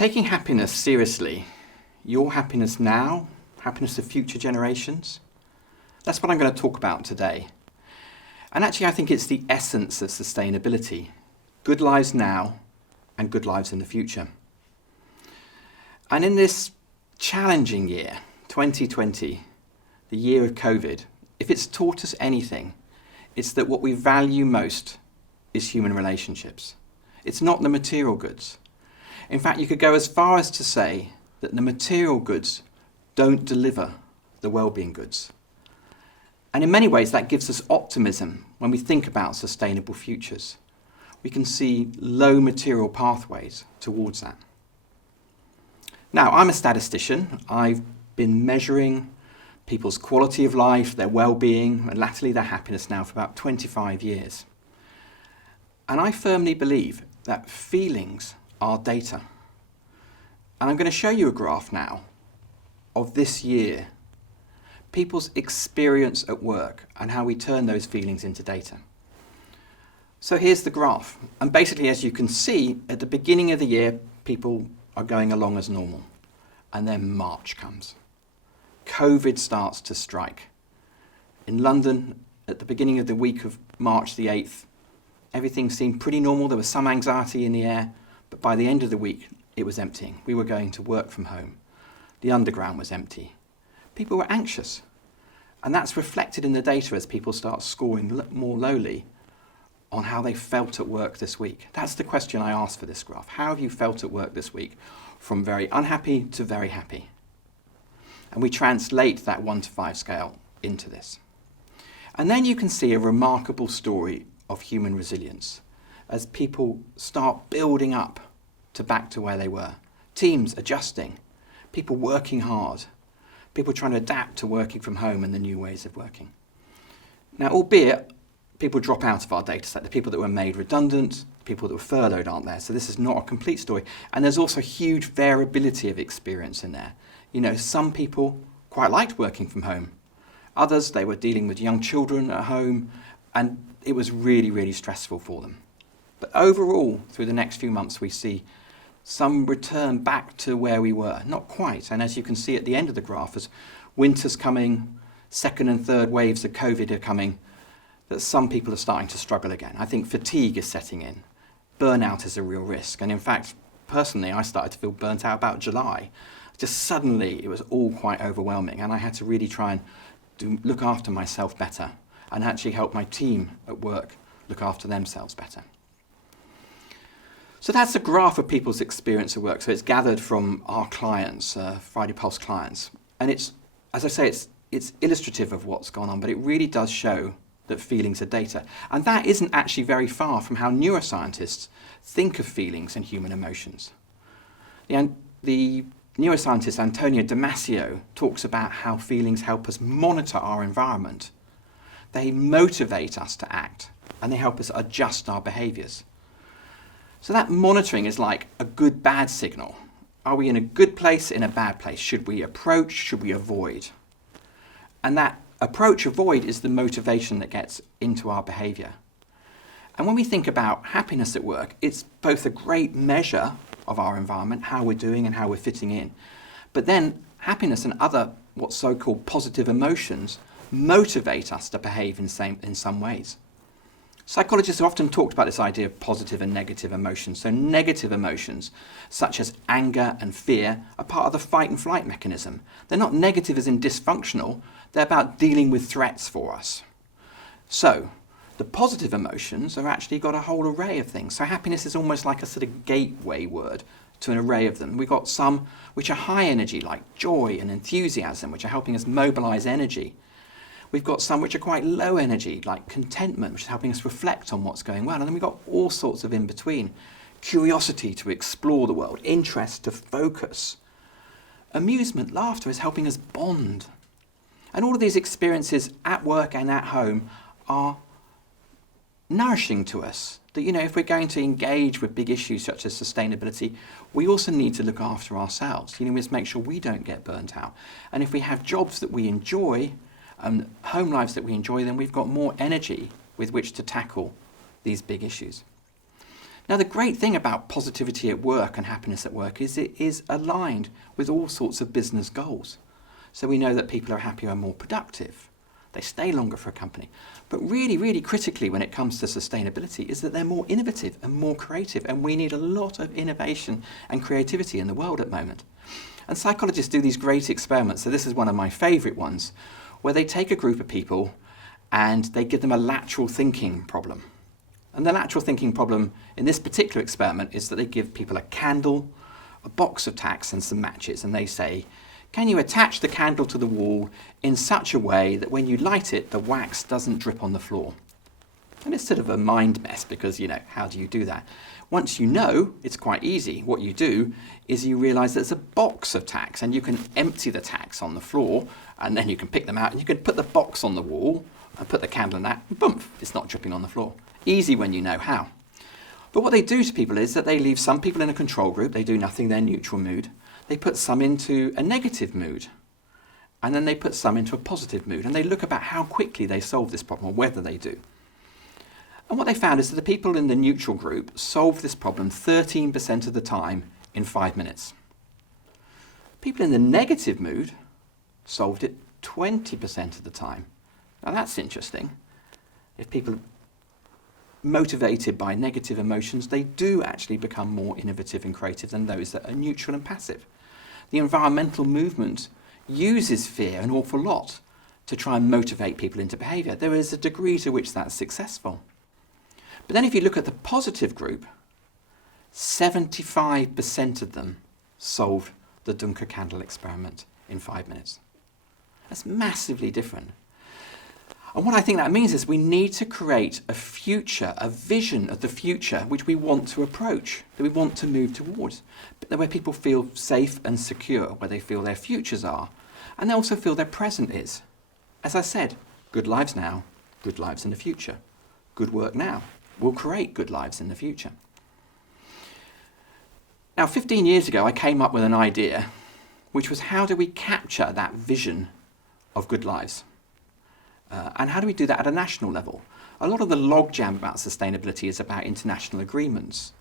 Taking happiness seriously, your happiness now, happiness of future generations, that's what I'm going to talk about today. And actually I think it's the essence of sustainability. Good lives now and good lives in the future. And in this challenging year, 2020, the year of COVID, if it's taught us anything, it's that what we value most is human relationships. It's not the material goods. In fact, you could go as far as to say that the material goods don't deliver the well-being goods. And in many ways, that gives us optimism when we think about sustainable futures. We can see low material pathways towards that. Now, I'm a statistician. I've been measuring people's quality of life, their well-being, and latterly their happiness now for about 25 years. And I firmly believe that feelings are data. And I'm going to show you a graph now of this year, people's experience at work and how we turn those feelings into data. So here's the graph. And basically, as you can see, at the beginning of the year, people are going along as normal. And then March comes. COVID starts to strike. In London, at the beginning of the week of March the 8th, everything seemed pretty normal. There was some anxiety in the air, but by the end of the week, it was emptying. We were going to work from home. The underground was empty. People were anxious. And that's reflected in the data as people start scoring more lowly on how they felt at work this week. That's the question I asked for this graph. How have you felt at work this week? From very unhappy to very happy. And we translate that 1 to 5 scale into this. And then you can see a remarkable story of human resilience as people start building up to back to where they were. Teams adjusting, people working hard, people trying to adapt to working from home and the new ways of working. Now, albeit people drop out of our data set, the people that were made redundant, people that were furloughed aren't there. So this is not a complete story. And there's also huge variability of experience in there. You know, some people quite liked working from home. Others, they were dealing with young children at home, and it was really, really stressful for them. But overall, through the next few months, we see some return back to where we were. Not quite. And as you can see at the end of the graph, as winter's coming, second and third waves of COVID are coming, that some people are starting to struggle again. I think fatigue is setting in. Burnout is a real risk. And in fact, personally, I started to feel burnt out about July. Just suddenly, it was all quite overwhelming. And I had to really try and look after myself better and actually help my team at work look after themselves better. So that's a graph of people's experience at work. So it's gathered from our clients, Friday Pulse clients. And it's, as I say, it's illustrative of what's gone on, but it really does show that feelings are data. And that isn't actually very far from how neuroscientists think of feelings and human emotions. The neuroscientist Antonio Damasio talks about how feelings help us monitor our environment. They motivate us to act, and they help us adjust our behaviours. So that monitoring is like a good-bad signal. Are we in a good place, in a bad place? Should we approach? Should we avoid? And that approach-avoid is the motivation that gets into our behaviour. And when we think about happiness at work, it's both a great measure of our environment, how we're doing and how we're fitting in. But then happiness and other what's so-called positive emotions motivate us to behave in some ways. Psychologists have often talked about this idea of positive and negative emotions. So negative emotions, such as anger and fear, are part of the fight and flight mechanism. They're not negative as in dysfunctional, they're about dealing with threats for us. So the positive emotions have actually got a whole array of things. So happiness is almost like a sort of gateway word to an array of them. We've got some which are high energy, like joy and enthusiasm, which are helping us mobilize energy. We've got some which are quite low energy, like contentment, which is helping us reflect on what's going well. And then we've got all sorts of in between. Curiosity to explore the world, interest to focus. Amusement, laughter is helping us bond. And all of these experiences at work and at home are nourishing to us. That, you know, if we're going to engage with big issues such as sustainability, we also need to look after ourselves. You know, we must make sure we don't get burnt out. And if we have jobs that we enjoy, home lives that we enjoy, then we've got more energy with which to tackle these big issues. Now, the great thing about positivity at work and happiness at work is it is aligned with all sorts of business goals. So we know that people are happier and more productive. They stay longer for a company. But really, really critically when it comes to sustainability is that they're more innovative and more creative, and we need a lot of innovation and creativity in the world at the moment. And psychologists do these great experiments, so this is one of my favourite ones, where they take a group of people and they give them a lateral thinking problem. And the lateral thinking problem in this particular experiment is that they give people a candle, a box of tacks and some matches, and they say, can you attach the candle to the wall in such a way that when you light it, the wax doesn't drip on the floor? And it's sort of a mind mess because, how do you do that? Once you know, it's quite easy. What you do is you realise there's a box of tacks and you can empty the tacks on the floor and then you can pick them out and you can put the box on the wall and put the candle in that, and boom, it's not dripping on the floor. Easy when you know how. But what they do to people is that they leave some people in a control group, they do nothing, they're neutral mood. They put some into a negative mood, and then they put some into a positive mood, and they look about how quickly they solve this problem, or whether they do. And what they found is that the people in the neutral group solved this problem 13% of the time in 5 minutes. People in the negative mood solved it 20% of the time. Now that's interesting. If people are motivated by negative emotions, they do actually become more innovative and creative than those that are neutral and passive. The environmental movement uses fear an awful lot to try and motivate people into behaviour. There is a degree to which that's successful. But then if you look at the positive group, 75% of them solved the Dunker candle experiment in 5 minutes. That's massively different. And what I think that means is we need to create a future, a vision of the future which we want to approach, that we want to move towards, but where people feel safe and secure, where they feel their futures are, and they also feel their present is. As I said, good lives now, good lives in the future. Good work now will create good lives in the future. Now, 15 years ago, I came up with an idea, which was how do we capture that vision of good lives? And how do we do that at a national level? A lot of the logjam about sustainability is about international agreements.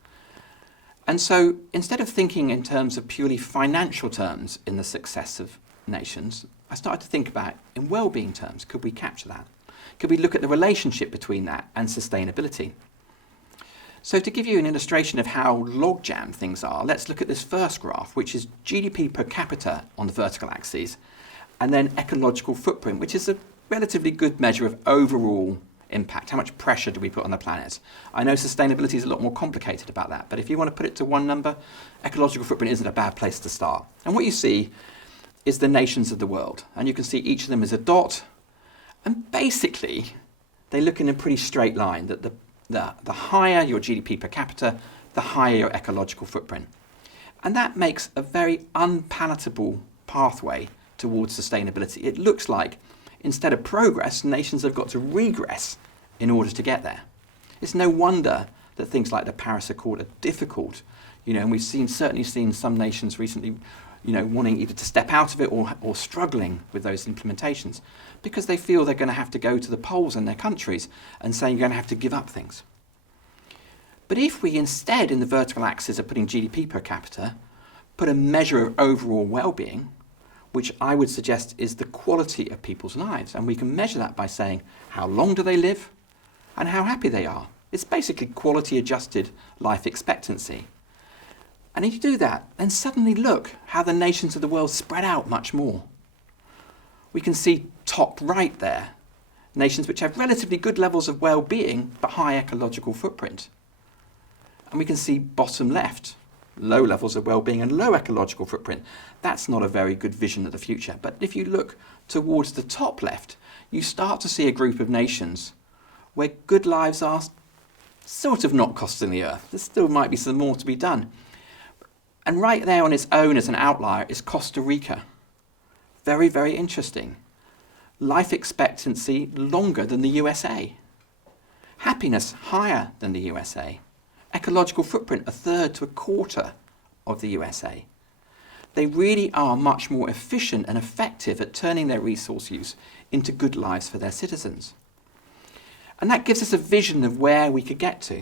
And so instead of thinking in terms of purely financial terms in the success of nations, I started to think about in well-being terms. Could we capture that? Could we look at the relationship between that and sustainability? So to give you an illustration of how logjam things are, let's look at this first graph, which is GDP per capita on the vertical axis, and then ecological footprint, which is a relatively good measure of overall impact. How much pressure do we put on the planet? I know sustainability is a lot more complicated about that, but if you want to put it to one number, ecological footprint isn't a bad place to start. And what you see is the nations of the world. And you can see each of them is a dot. And basically, they look in a pretty straight line, that the higher your GDP per capita, the higher your ecological footprint. And that makes a very unpalatable pathway towards sustainability. It looks like instead of progress, nations have got to regress in order to get there. It's no wonder that things like the Paris Accord are difficult, and we've certainly seen some nations recently, wanting either to step out of it or struggling with those implementations because they feel they're going to have to go to the polls in their countries and say you're going to have to give up things. But if we instead, in the vertical axis of putting GDP per capita, put a measure of overall well-being, which I would suggest is the quality of people's lives. And we can measure that by saying, how long do they live and how happy they are? It's basically quality adjusted life expectancy. And if you do that, then suddenly look how the nations of the world spread out much more. We can see top right there, nations which have relatively good levels of well-being but high ecological footprint. And we can see bottom left, low levels of well-being and low ecological footprint. That's not a very good vision of the future. But if you look towards the top left, you start to see a group of nations where good lives are sort of not costing the earth. There still might be some more to be done. And right there on its own as an outlier is Costa Rica. Very, very interesting. Life expectancy longer than the USA. Happiness higher than the USA. Ecological footprint a third to a quarter of the USA. They really are much more efficient and effective at turning their resource use into good lives for their citizens. And that gives us a vision of where we could get to.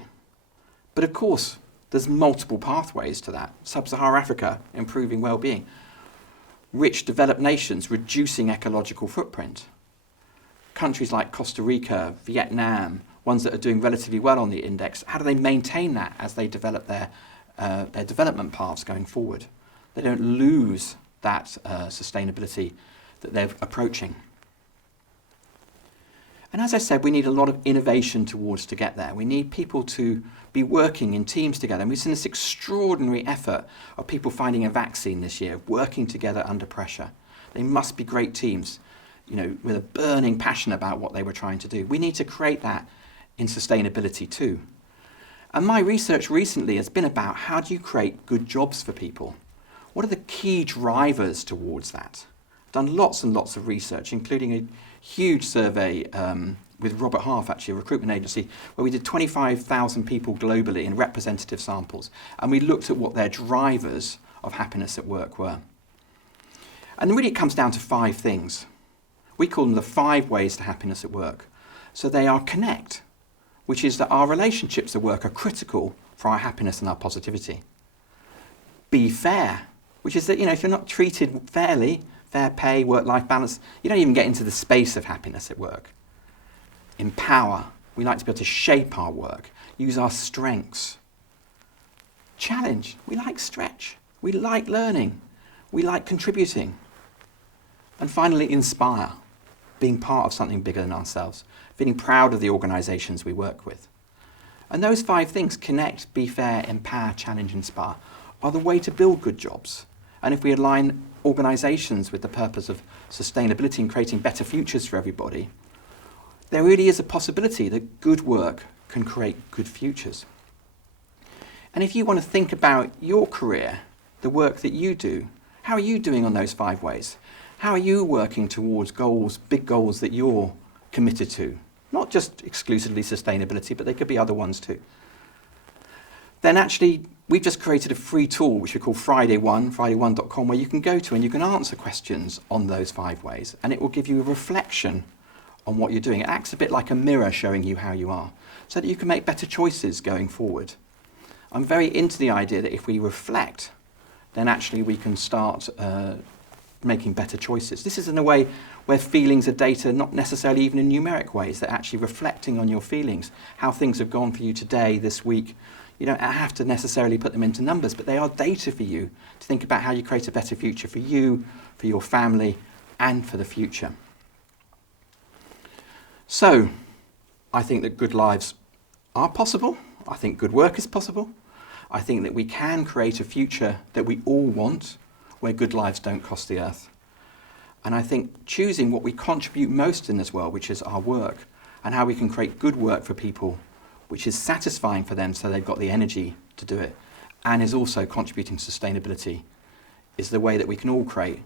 But of course, there's multiple pathways to that. Sub-Saharan Africa, improving well-being. Rich developed nations, reducing ecological footprint. Countries like Costa Rica, Vietnam, ones that are doing relatively well on the index, how do they maintain that as they develop their development paths going forward? They don't lose that sustainability that they're approaching. And as I said, we need a lot of innovation to get there. We need people to be working in teams together. And we've seen this extraordinary effort of people finding a vaccine this year, working together under pressure. They must be great teams, with a burning passion about what they were trying to do. We need to create that in sustainability too. And my research recently has been about how do you create good jobs for people? What are the key drivers towards that? I've done lots and lots of research, including a huge survey with Robert Half, actually, a recruitment agency, where we did 25,000 people globally in representative samples, and we looked at what their drivers of happiness at work were. And really it comes down to 5 things. We call them the 5 ways to happiness at work. So they are connect, which is that our relationships at work are critical for our happiness and our positivity. Be fair, which is that, if you're not treated fairly, fair pay, work-life balance, you don't even get into the space of happiness at work. Empower. We like to be able to shape our work, use our strengths. Challenge. We like stretch. We like learning. We like contributing. And finally, inspire. Being part of something bigger than ourselves. Feeling proud of the organisations we work with. And those 5 things, connect, be fair, empower, challenge, inspire, are the way to build good jobs. And if we align organisations with the purpose of sustainability and creating better futures for everybody, there really is a possibility that good work can create good futures. And if you want to think about your career, the work that you do, how are you doing on those 5 ways? How are you working towards goals, big goals that you're committed to? Not just exclusively sustainability, but they could be other ones too. Then actually, we've just created a free tool which we call Friday One, friday1.com, where you can go to and you can answer questions on those 5 ways, and it will give you a reflection on what you're doing. It acts a bit like a mirror showing you how you are, so that you can make better choices going forward. I'm very into the idea that if we reflect, then actually we can start making better choices. This is in a way where feelings are data, not necessarily even in numeric ways, they're actually reflecting on your feelings, how things have gone for you today, this week. You don't have to necessarily put them into numbers, but they are data for you to think about how you create a better future for you, for your family, and for the future. So, I think that good lives are possible. I think good work is possible. I think that we can create a future that we all want, where good lives don't cost the earth. And I think choosing what we contribute most in this world, which is our work, and how we can create good work for people, which is satisfying for them so they've got the energy to do it, and is also contributing to sustainability, is the way that we can all create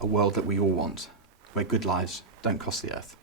a world that we all want, where good lives don't cost the earth.